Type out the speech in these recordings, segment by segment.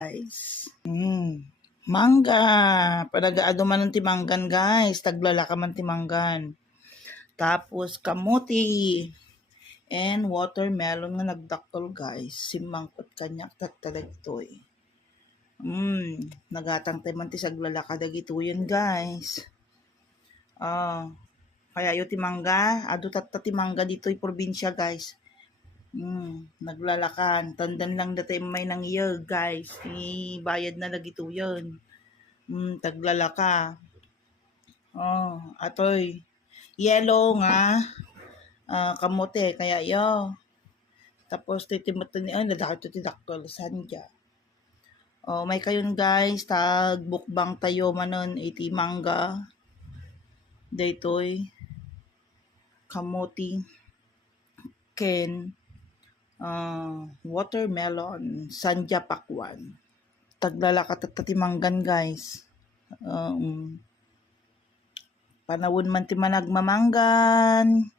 guys. Mm. Mangga. Padagaado man ng timanggan guys. Taglalaka man timanggan. Tapos kamuti. And watermelon nga nagdakol guys. Simangkot kanya tatalag ito eh. Mm, nagatang tayo man ti saglalaka dagito yun guys. Ah, kaya yung timangga, ado tatta timangga dito yung probinsya guys. Mm, naglalakan. Tandan lang dati may nang year, guys. Ibayad na lagi to yun. Mm, taglalaka. Oh, atoy. Yellow nga. Ah, kamote. Kaya yo. Tapos titimot ni ay nadakot tidakol sanja. Oh, may kayon guys, tag bukbang tayo manon iti mangga. Daytoy kamote ken uh, watermelon, sanja pakwan. Taglalaka tatimanggan guys. Um, panawon man ti managmamanggan.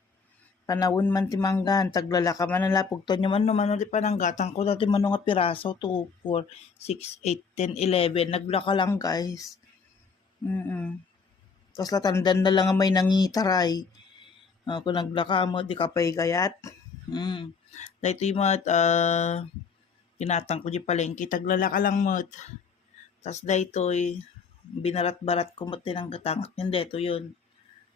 Panawon man ti manggan. Taglalaka man ang lapog to nyo man no man ulit pananggatang ko dati man nga piraso 2, 4, 6, 8, 10, 11. Naglaka lang guys. Mm Tapos latandan na lang ang may nangitaray. Uh, kung naglaka mo, di ka pa'y gayat. Mm. Dahito yung mga uh, ko di palengke. Taglalaka lang mo. Tapos dahito binarat-barat ko mo tinang katangak. Hindi, ito yun.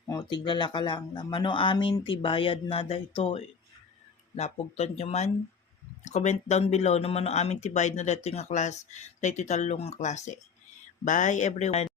O, tiglalaka lang. Mano amin, tibayad na dahito. Lapog ton nyo man. Comment down below no mano amin tibayad na dahito yung class. Dahito talong nga klase. Bye everyone.